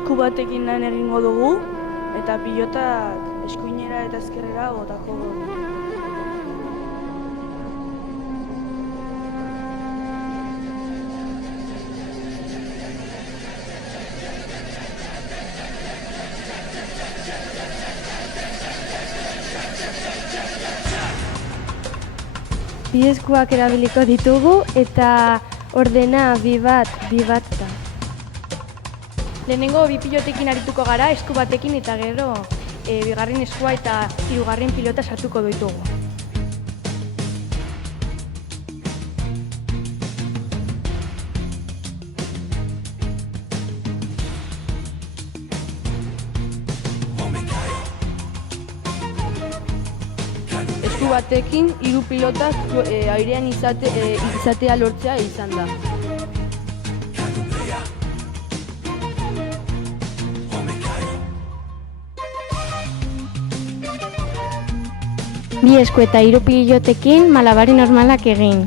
esku batekin lan egingo dugu, eta pilotak eskuinera eta ezkerrera botako dugu. Bi eskuak erabiliko ditugu eta ordena bi bat da. Lehenengo bi pilotekin arituko gara, esku batekin eta gero bigarren eskua eta hirugarren pilota sartuko ditugu. Esku batekin hiru pilotak airean izatea lortzea izan da. Bi esku eta hiru pilotekin malabari normalak egin.